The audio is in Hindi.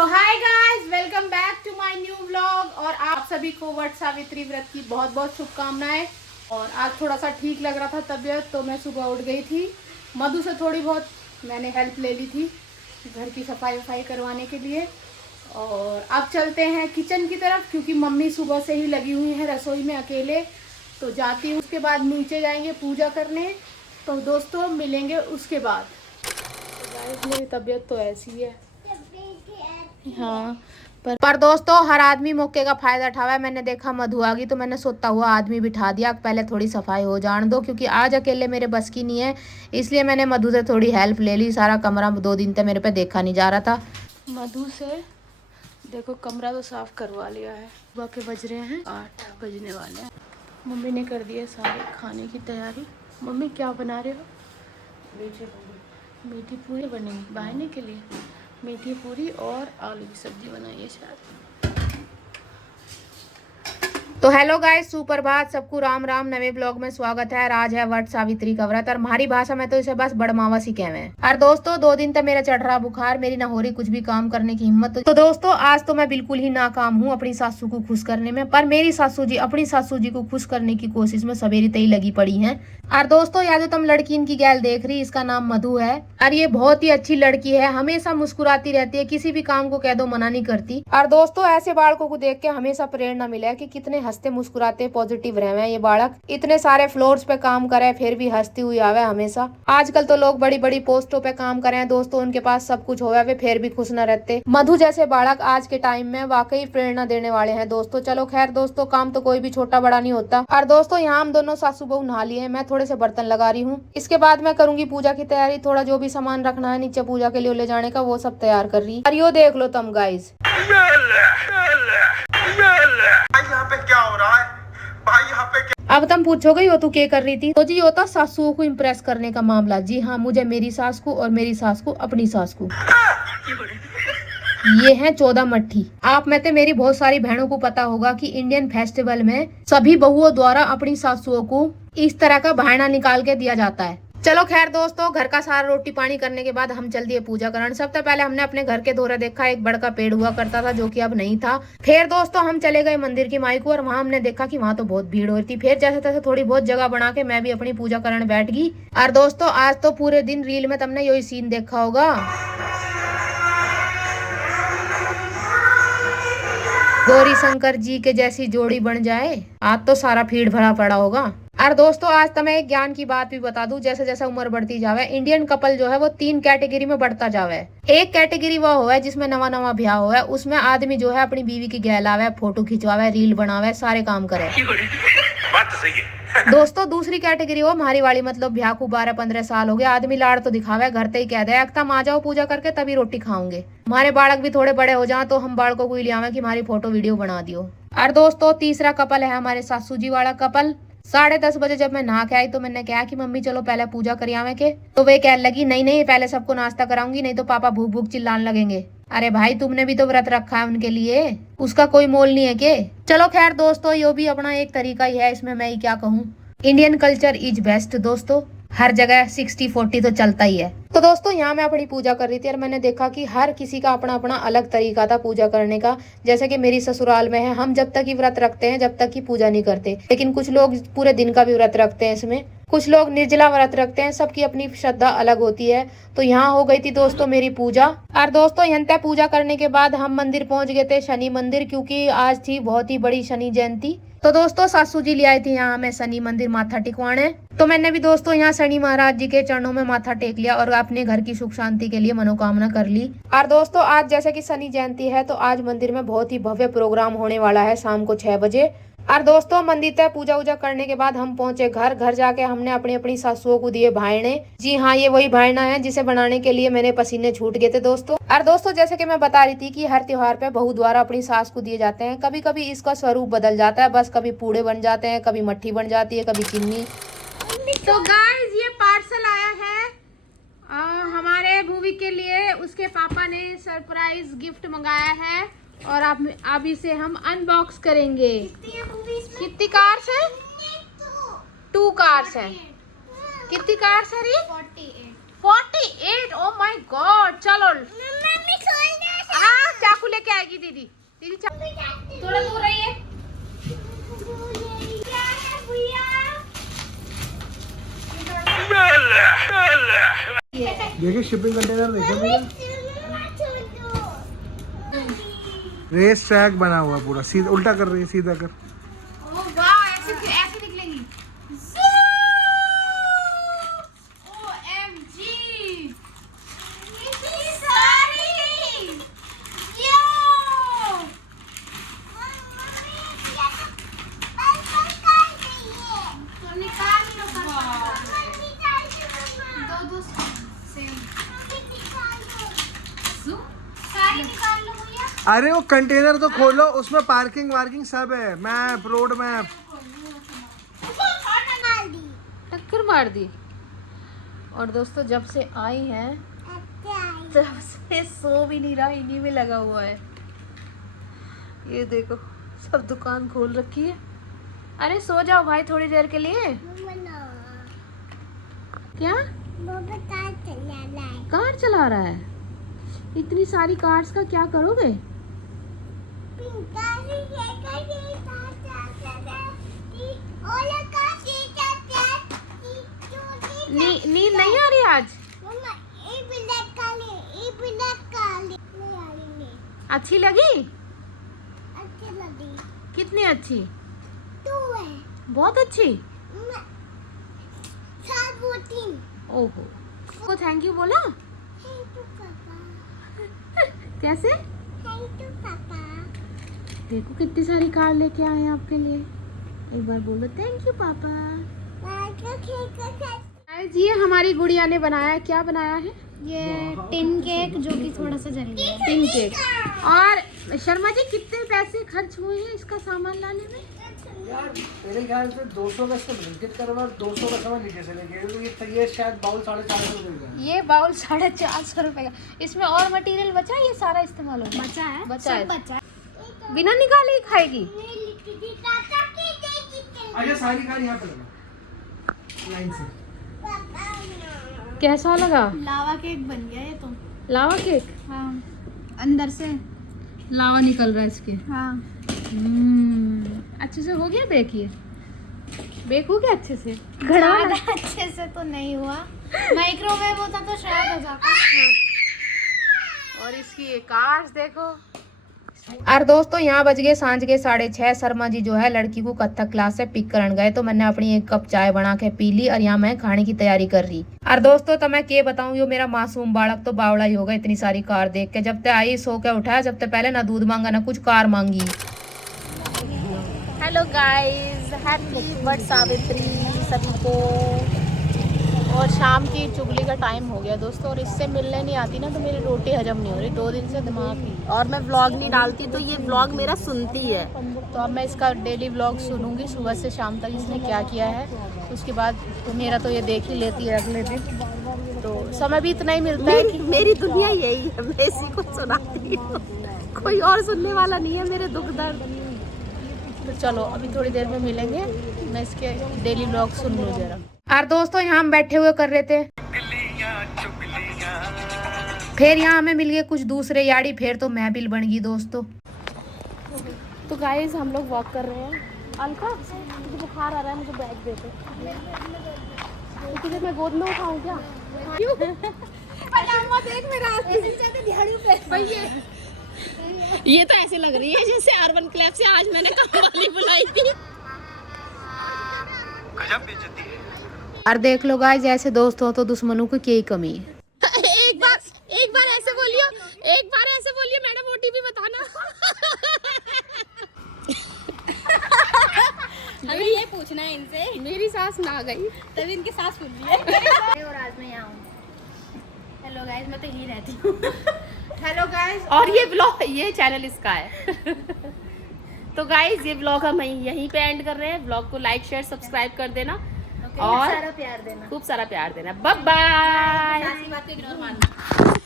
तो hi guys, welcome back to my new vlog. और आप सभी को वट सावित्री व्रत की बहुत बहुत शुभकामनाएं। और आज थोड़ा सा ठीक लग रहा था तबीयत, तो मैं सुबह उठ गई थी। मधु से थोड़ी बहुत मैंने हेल्प ले ली थी घर की सफाई वफाई करवाने के लिए। और अब चलते हैं किचन की तरफ, क्योंकि मम्मी सुबह से ही लगी हुई है रसोई में अकेले। तो जाती हूँ, उसके बाद नीचे जाएंगे पूजा करने। तो दोस्तों मिलेंगे उसके बाद। तो गाइस मेरी तबीयत तो ऐसी है। हाँ, पर दोस्तों हर आदमी मौके का फायदा उठावा है। मैंने देखा मधु आ गई तो मैंने सोता हुआ आदमी बिठा दिया, पहले थोड़ी सफाई हो जान दो, क्योंकि आज अकेले मेरे बस की नहीं है। इसलिए मैंने मधु से थोड़ी हेल्प ले ली। सारा कमरा 2 दिन तक मेरे पे देखा नहीं जा रहा था। मधु से देखो कमरा तो साफ करवा लिया है। सुबह के बज रहे हैं 8 बजने वाले हैं। मम्मी ने कर दिया सारे खाने की तैयारी। मम्मी क्या बना रहे हो? मीठी पूरी बनेगी बहाने के लिए। मीठी पूरी और आलू की सब्जी बनाई है शायद। तो हेलो गाइस, सुप्रभात, सबको राम राम। नवे ब्लॉग में स्वागत है। आज है वट सावित्री का व्रत और हमारी भाषा में तो इसे बस बड़मावसी कहवे हैं। और दोस्तों 2 दिन तक मेरा चढ़ रहा बुखार, मेरी ना हो रही कुछ भी काम करने की हिम्मत। तो दोस्तों आज तो मैं बिल्कुल ही नाकाम हूँ अपनी सासू को खुश करने में। पर मेरी सासू जी अपनी सासू जी को खुश करने की कोशिश में सवेरी तई लगी पड़ी है। और दोस्तों यहाँ जो तुम लड़की इनकी गैल देख रही, इसका नाम मधु है। और ये बहुत ही अच्छी लड़की है, हमेशा मुस्कुराती रहती है, किसी भी काम को कह दो मना नहीं करती। और दोस्तों ऐसे बालकों को देख के हमेशा प्रेरणा मिले कि कितने हंसते मुस्कुराते पॉजिटिव रहे ये बालक। इतने सारे फ्लोर्स पे काम करे फिर भी हंसती हुई आवे हमेशा। आजकल तो लोग बड़ी बड़ी पोस्टों पे काम करे हैं दोस्तों, उनके पास सब कुछ होवे वे फिर भी खुश न रहते। मधु जैसे बालक आज के टाइम में वाकई प्रेरणा देने वाले हैं दोस्तों। चलो खैर दोस्तों, काम तो कोई भी छोटा बड़ा नहीं होता। और दोस्तों यहाँ हम दोनों सासू बहू नहा लिए हैं, मैं थोड़े से बर्तन लगा रही हूँ। इसके बाद मैं करूंगी पूजा की तैयारी। थोड़ा जो भी सामान रखना है नीचे पूजा के लिए ले जाने का वो सब तैयार कर रही। और यो देख लो तुम गाइस, यहाँ पे क्या हो रहा है भाई? यहाँ पे क्या? अब तुम पूछोगे यो तू क्या कर रही थी? तो जी यो था सासुओं को इम्प्रेस करने का मामला। जी हाँ, मुझे मेरी सास को और मेरी सास को अपनी सास को। ये है 14 मट्ठी। आप में से मेरी बहुत सारी बहनों को पता होगा कि इंडियन फेस्टिवल में सभी बहुओं द्वारा अपनी सासुओं को इस तरह का बहाना निकाल के दिया जाता है। चलो खैर दोस्तों, घर का सारा रोटी पानी करने के बाद हम चल दिए पूजा करने। सबसे पहले हमने अपने घर के दौरे देखा, एक बड़का पेड़ हुआ करता था जो कि अब नहीं था। फिर दोस्तों हम चले गए मंदिर की माई को और वहां हमने देखा कि वहां तो बहुत भीड़ होती। फिर जैसे तैसे थोड़ी बहुत जगह बना के मैं भी अपनी पूजा करने बैठ गई। और दोस्तों आज तो पूरे दिन रील में तुमने यही सीन देखा होगा, गौरी शंकर जी के जैसी जोड़ी बन जाए। आज तो सारा भीड़ भरा पड़ा होगा। और दोस्तों आज तुम्हें एक ज्ञान की बात भी बता दूं, जैसे जैसे उम्र बढ़ती जावे इंडियन कपल जो है वो 3 कैटेगरी में बढ़ता जावे। एक कैटेगरी वो हो है जिसमें नवा नवा ब्याह हो है, उसमें आदमी जो है अपनी बीवी की गैल आवे, फोटो खिंचवावे, रील बनावे, सारे काम करे। बात तो सही है। दोस्तों दूसरी कैटेगरी वो हमारी वाली, मतलब ब्याह को 12-15 साल हो गए, आदमी लाड़ तो दिखावे, घर ही कह दे तुम आ जाओ पूजा करके तभी रोटी खाओगे। हमारे बालक भी थोड़े बड़े हो जाए तो हम बालकों को ले आवे कि हमारी फोटो वीडियो बना दियो। और दोस्तों तीसरा कपल है हमारे सासू जी वाला कपल। 10:30 बजे जब मैं नहा के आई तो मैंने कहा कि मम्मी चलो पहले पूजा करिए आवे के। तो वे कहने लगी नहीं नहीं पहले सबको नाश्ता कराऊंगी, नहीं तो पापा भूख भूख चिल्लाने लगेंगे। अरे भाई तुमने भी तो व्रत रखा है उनके लिए, उसका कोई मोल नहीं है के। चलो खैर दोस्तों यो भी अपना एक तरीका ही है, इसमें मैं ही क्या कहूँ। इंडियन कल्चर इज बेस्ट दोस्तों, हर जगह 60-40 तो चलता ही है। तो दोस्तों यहाँ मैं अपनी पूजा कर रही थी और मैंने देखा कि हर किसी का अपना अपना अलग तरीका था पूजा करने का। जैसे कि मेरी ससुराल में है, हम जब तक ही व्रत रखते हैं जब तक की पूजा नहीं करते। लेकिन कुछ लोग पूरे दिन का भी व्रत रखते हैं इसमें, कुछ लोग निर्जला व्रत रखते हैं, सबकी अपनी श्रद्धा अलग होती है। तो यहाँ हो गई थी दोस्तों मेरी पूजा। और दोस्तों यहाँ तक पूजा करने के बाद हम मंदिर पहुंच गए थे, शनि मंदिर, क्योंकि आज थी बहुत ही बड़ी शनि जयंती। तो दोस्तों सासू जी ले आई थी यहाँ हमें शनि मंदिर माथा टिकवाने। तो मैंने भी दोस्तों यहाँ शनि महाराज जी के चरणों में माथा टेक लिया और अपने घर की सुख शांति के लिए मनोकामना कर ली। और दोस्तों आज जैसे कि शनि जयंती है तो आज मंदिर में बहुत ही भव्य प्रोग्राम होने वाला है शाम को 6 बजे। और दोस्तों मंदिर तक पूजा वूजा करने के बाद हम पहुंचे घर। घर जाके हमने अपनी अपनी सासुओं को दिए भाईने। जी हाँ, ये वही भाईना है जिसे बनाने के लिए मेरे पसीने छूट गए थे दोस्तों। और दोस्तों जैसे कि मैं बता रही थी कि हर त्योहार पे बहू द्वारा अपनी सास को दिए जाते हैं। कभी कभी इसका स्वरूप बदल जाता है, बस कभी पूड़े बन जाते हैं, कभी मट्ठी बन जाती है, कभी चिन्नी। तो गाइस ये पार्सल आया है हमारे भूवी के लिए, उसके पापा ने सरप्राइज गिफ्ट मंगाया है और अब इसे हम अनबॉक्स करेंगे। कितनी कार्स है? 2 कार्स हैं। कितनी कार्स है? 48। Oh my God. चलो हाँ जाएगी दीदी। दीदी थोड़ा दूर रहिए। देखिए शिपिंग कंटेनर देखो भैया, रेस ट्रैक बना हुआ पूरा, सीधा उल्टा कर रही है, सीधा कर। ओह वाह, ऐसे ऐसे निकलेंगी। OMG, इतनी सारी। यो तो निकाल लो। दो सेम सारी निकाल लो भैया। अरे वो कंटेनर तो खोलो, उसमें पार्किंग वार्किंग सब है, मैप, रोड मैप। टक्कर मार दी। और दोस्तों जब से आई हैं तब से सो भी नहीं रहा, इन्हीं में लगा हुआ है। ये देखो सब दुकान खोल रखी है। अरे सो जाओ भाई थोड़ी देर के लिए। क्या कार चला रहा है? इतनी सारी कार्स का क्या करोगे? नींद नहीं आ रही आज? अच्छी लगी? कितनी अच्छी? बहुत अच्छी। ओहो, को थैंक यू बोला? कैसे? देखो कितनी सारी कार लेके आए हैं आपके लिए। एक बार बोलो थैंक यू पापा। ये हमारी गुड़िया ने बनाया। क्या बनाया है? ये टिन केक जो कि थोड़ा सा जल गया है। Tin cake. और शर्मा जी कितने पैसे खर्च हुए हैं इसका सामान लाने में? यार मेरे ख्याल से 200 का इसका ब्लिंकिट करवा, 200 का सामान नीचे से लेके ये शायद बाउल 450 रुपए का। ये बाउल 450 रुपए का। इसमें और मटेरियल बचा है? ये सारा इस्तेमाल हो बचा है, बचा है। सब बचा है। बिना निकाले ही खाएगी? अच्छा सारी कार यहाँ पे लगा लाइन से। कैसा लगा? लावा केक बन गया ये तो। लावा केक? हाँ, अंदर से लावा निकल रहा है इसके। हाँ। अच्छे से हो गया बेक? ये बेक हो गया अच्छे से? ज्यादा अच्छे से तो नहीं हुआ, माइक्रोवेव होता तो शायद हो जाता। और इसकी ये कार्स देखो। और दोस्तों यहाँ बज गए सांझ के 6:30। शर्मा जी जो है लड़की को कथक क्लास से पिक करन गए, तो मैंने अपनी एक कप चाय बना के पी ली और यहाँ मैं खाने की तैयारी कर रही। और दोस्तों तो मैं क्या बताऊँ, यो मेरा मासूम बालक तो बावड़ा ही होगा इतनी सारी कार देख के। जब तक आई सो के उठाया, जब तक पहले ना दूध मांगा ना कुछ, कार मांगी। Hello guys, happy Vat Savitri सभी को। और शाम की चुगली का टाइम हो गया दोस्तों, और इससे मिलने नहीं आती ना तो मेरी रोटी हजम नहीं हो रही 2 दिन से, दिमाग नहीं। और मैं व्लॉग नहीं डालती तो ये व्लॉग मेरा सुनती है। तो अब मैं इसका डेली व्लॉग सुनूंगी सुबह से शाम तक, इसने क्या किया है। उसके बाद तो मेरा तो ये देख ही लेती है अगले दिन। तो समय भी इतना ही मिलता है कि मेरी दुनिया यही है, मैं इसी को सुनाती हूँ, कोई और सुनने वाला नहीं है मेरे दुख दर्द। तो चलो अभी थोड़ी देर में मिलेंगे, मैं इसके डेली व्लॉग सुन लूँ जरा। और दोस्तों यहाँ हम बैठे हुए कर रहे थे, फिर यहाँ हमें मिल गए कुछ दूसरे यारी, फिर तो महफिल बन गई दोस्तों। तो गाइस हम लोग वॉक कर रहे हैं। अलका मुझे बुखार आ रहा है, मुझे बैग दे दो। तो तुझे मैं गोद में उठाऊँ क्या? क्यों? देख मेरा ये तो ऐसे लग रही है जैसे अर्बन क्लैब से आज मैंने काम वाली बुलाई थी। गजब बेइज्जती है। और देख लो गाइस, ऐसे दोस्त हो तो दुश्मनों को क्या कमी है। एक बार ऐसे बोलियो, एक बार ऐसे बोलियो मैडम ओटीपी बताना। हमें ये पूछना है इनसे, मेरी सास ना गई तभी इनकी सास फूल रही है। और आज मैं यहाँ हूँ। हेलो गाइस, मैं तो यही रहती हूँ। हेलो गाइस, और ये ब्लॉग, ये चैनल इसका है। तो गाइस ये ब्लॉग हम यहीं पे एंड कर रहे हैं। ब्लॉग को लाइक शेयर सब्सक्राइब कर देना और सारा प्यार देना। खूब सारा प्यार देना। Bye bye. बात को इग्नोर मारना।